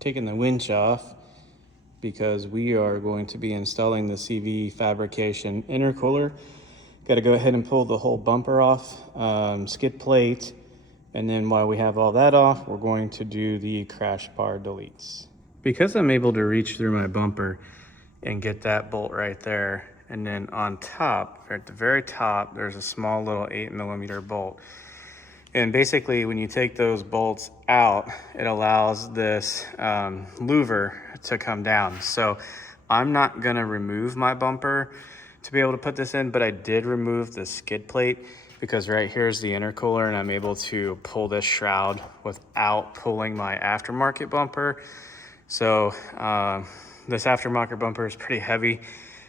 taking the winch off because we are going to be installing the CV fabrication intercooler. Got to go ahead and pull the whole bumper off, skid plate, and then while we have all that off, we're going to do the crash bar deletes. Because I'm able to reach through my bumper and get that bolt right there, and then on top, at the very top, there's a small little 8mm bolt. And basically, when you take those bolts out, it allows this louver to come down. So I'm not gonna remove my bumper to be able to put this in, but I did remove the skid plate because right here's the intercooler and I'm able to pull this shroud without pulling my aftermarket bumper. So this aftermarket bumper is pretty heavy.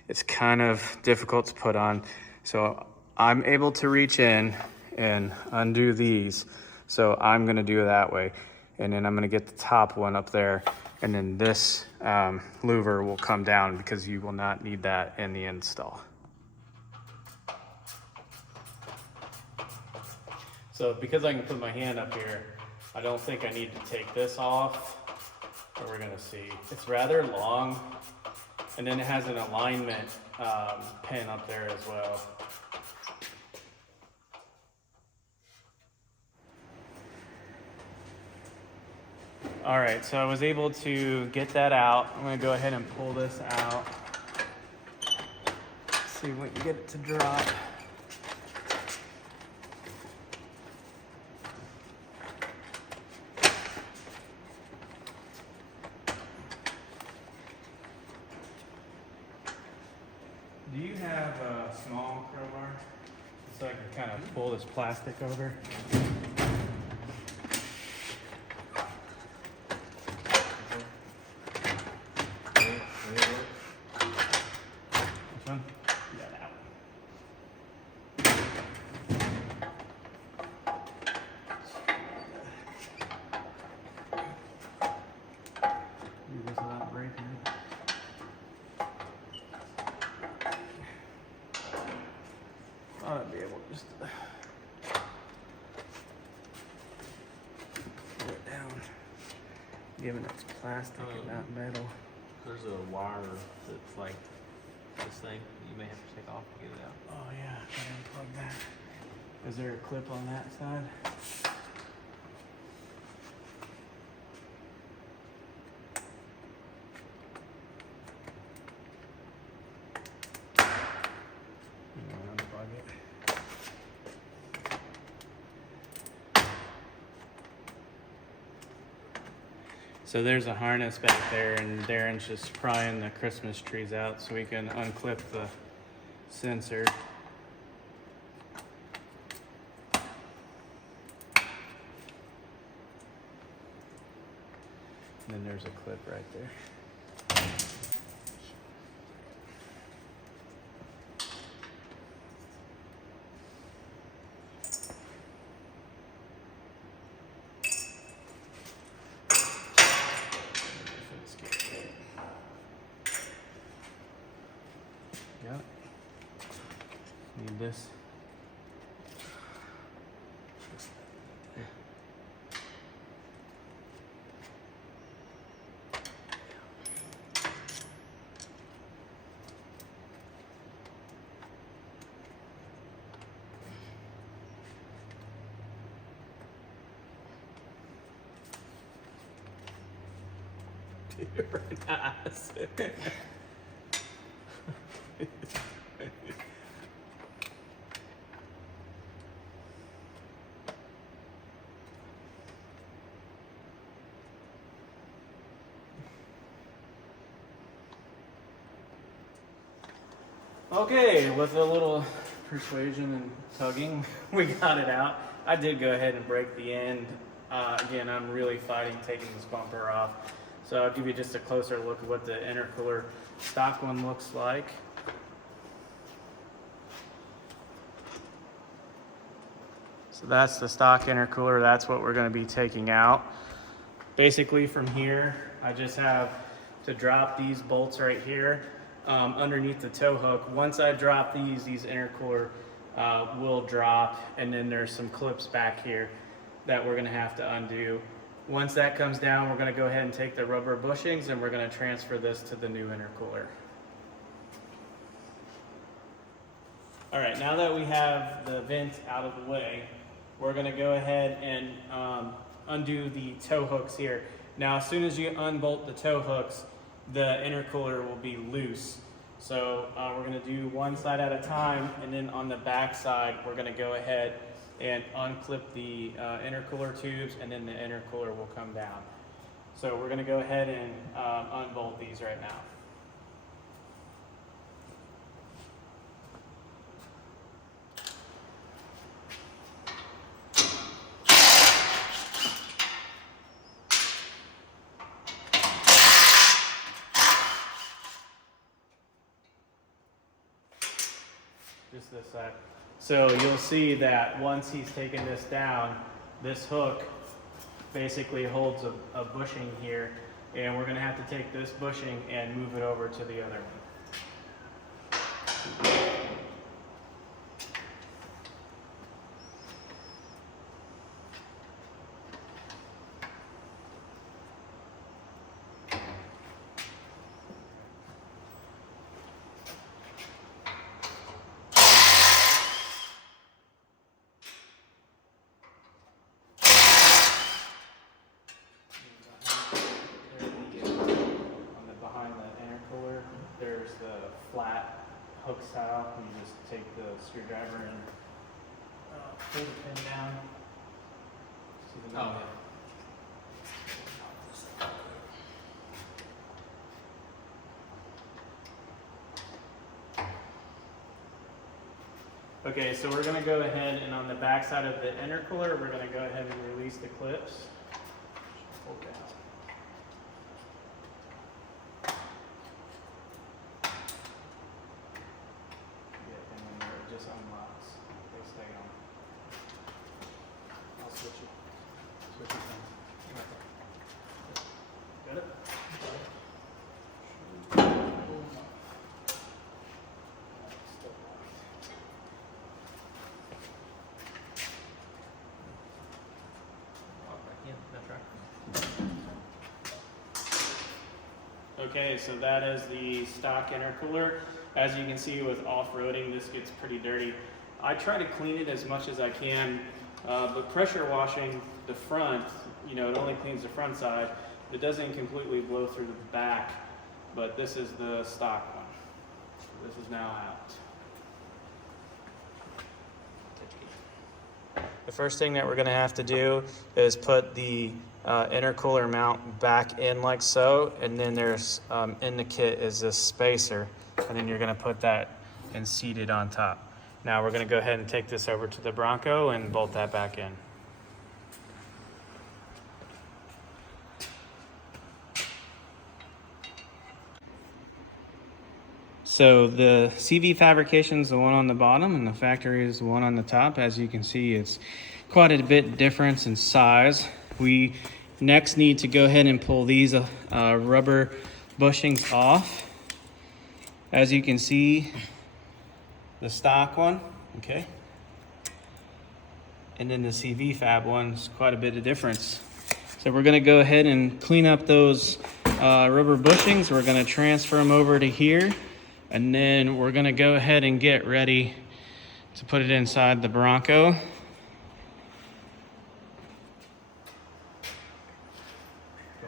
It's kind of difficult to put on. So I'm able to reach in and undo these. So I'm gonna do it that way. And then I'm gonna get the top one up there, and then this louver will come down because you will not need that in the install. So because I can put my hand up here, I don't think I need to take this off, but we're gonna see. It's rather long, and then it has an alignment pin up there as well. All right, so I was able to get that out. I'm gonna go ahead and pull this out. See if we can get it to drop. Do you have a small crowbar so I can kind of pull this plastic over? I'd be able to just pull it down, given it's plastic and not metal. There's a wire that's like this thing you may have to take off to get it out. Oh yeah, I unplug that. Is there a clip on that side? So there's a harness back there, and Darren's just prying the Christmas trees out so we can unclip the sensor. And then there's a clip right there. Got it. Need this. Here. You're nice. Okay, with a little persuasion and tugging, we got it out. I did go ahead and break the end. Again, I'm really fighting taking this bumper off. So I'll give you just a closer look at what the intercooler stock one looks like. So that's the stock intercooler. That's what we're going to be taking out. Basically from here, I just have to drop these bolts right here underneath the tow hook. Once I drop these intercooler will drop, and then there's some clips back here that we're going to have to undo. Once that comes down, we're going to go ahead and take the rubber bushings and we're going to transfer this to the new intercooler. All right, now that we have the vent out of the way, we're going to go ahead and undo the tow hooks here. Now, as soon as you unbolt the tow hooks, the intercooler will be loose. So we're going to do one side at a time, and then on the back side, we're going to go ahead and unclip the intercooler tubes, and then the intercooler will come down. So we're going to go ahead and unbolt these right now. Just this side. So you'll see that once he's taken this down, this hook basically holds a bushing here, and we're going to have to take this bushing and move it over to the other one. There's the flat hook style. You just take the screwdriver and pull the pin down. See the Oh, yeah. Okay, so we're going to go ahead and on the back side of the intercooler, we're going to go ahead and release the clips. Pull down. Just unlocks. They stay on. I'll switch it. Switch it down. Got it? Okay, so that is the stock intercooler. As you can see with off-roading, this gets pretty dirty. I try to clean it as much as I can, but pressure washing the front, it only cleans the front side. It doesn't completely blow through the back, but this is the stock one. So this is now out. The first thing that we're going to have to do is put the intercooler mount back in like so, and then there's in the kit is this spacer, and then you're going to put that and seat it on top. Now we're going to go ahead and take this over to the Bronco and bolt that back in. So the CV fabrication is the one on the bottom and the factory is the one on the top. As you can see, it's quite a bit difference in size. We next need to go ahead and pull these rubber bushings off. As you can see, the stock one, okay, and then the CV fab one's quite a bit of difference. So we're gonna go ahead and clean up those rubber bushings. We're gonna transfer them over to here, and then we're gonna go ahead and get ready to put it inside the Bronco. Go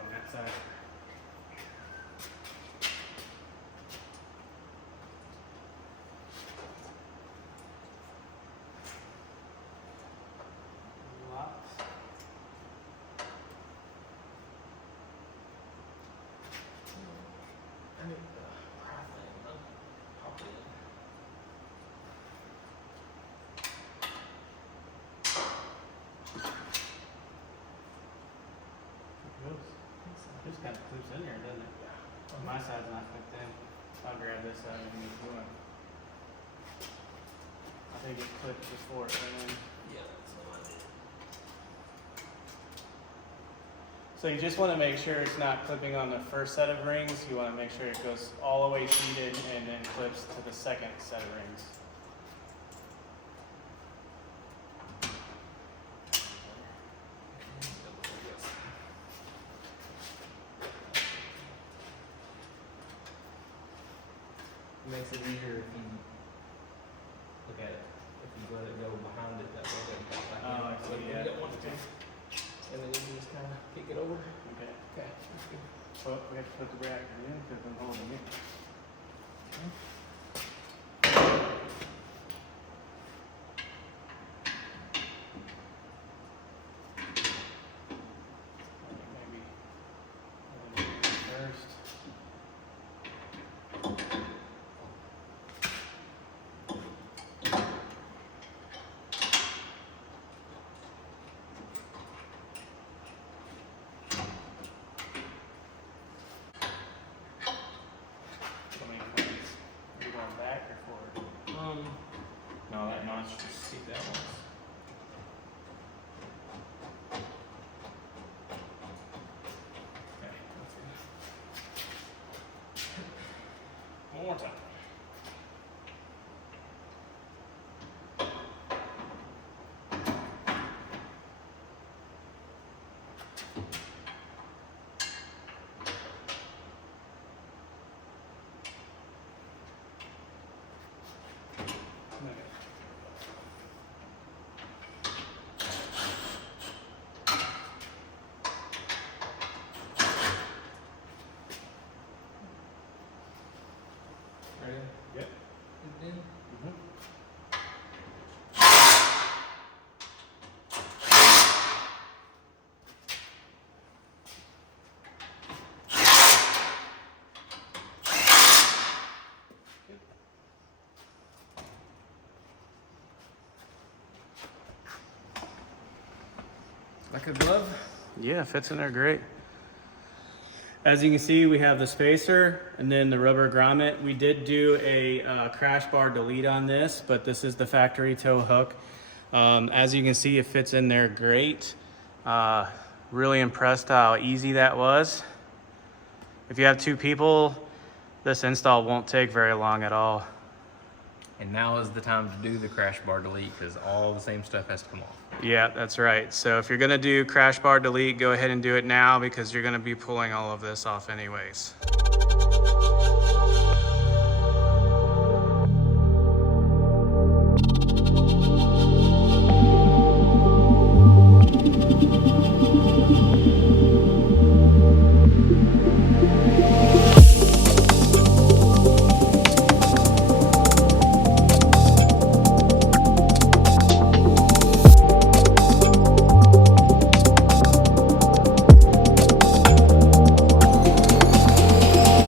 on that side. This kind of clips in there, doesn't it? Well, my side's not clipped in. I'll grab this side and move going. I think it clipped before it went in. Yeah, that's what I did. So you just want to make sure it's not clipping on the first set of rings. You want to make sure it goes all the way seated and then clips to the second set of rings. makes it easier if you look at it. If you let it go behind it, that way it doesn't pop back in. Oh, I But see, you yeah. don't want it to. And then you can just kind of kick it over. Okay. Okay, that's good. Well, we have to put the reactor in because I'm holding it. Maybe first. Are you going back or forward? No, that notch just keep that one. Okay, that's good. One more time. Ready? Yep. Good deal? Like a glove? Yeah, fits in there great. As you can see, we have the spacer and then the rubber grommet. We did do a crash bar delete on this, but this is the factory tow hook. As you can see, it fits in there great. Really impressed how easy that was. If you have 2 people, this install won't take very long at all. And now is the time to do the crash bar delete because all the same stuff has to come off. Yeah, that's right. So if you're gonna do crash bar delete, go ahead and do it now because you're gonna be pulling all of this off anyways.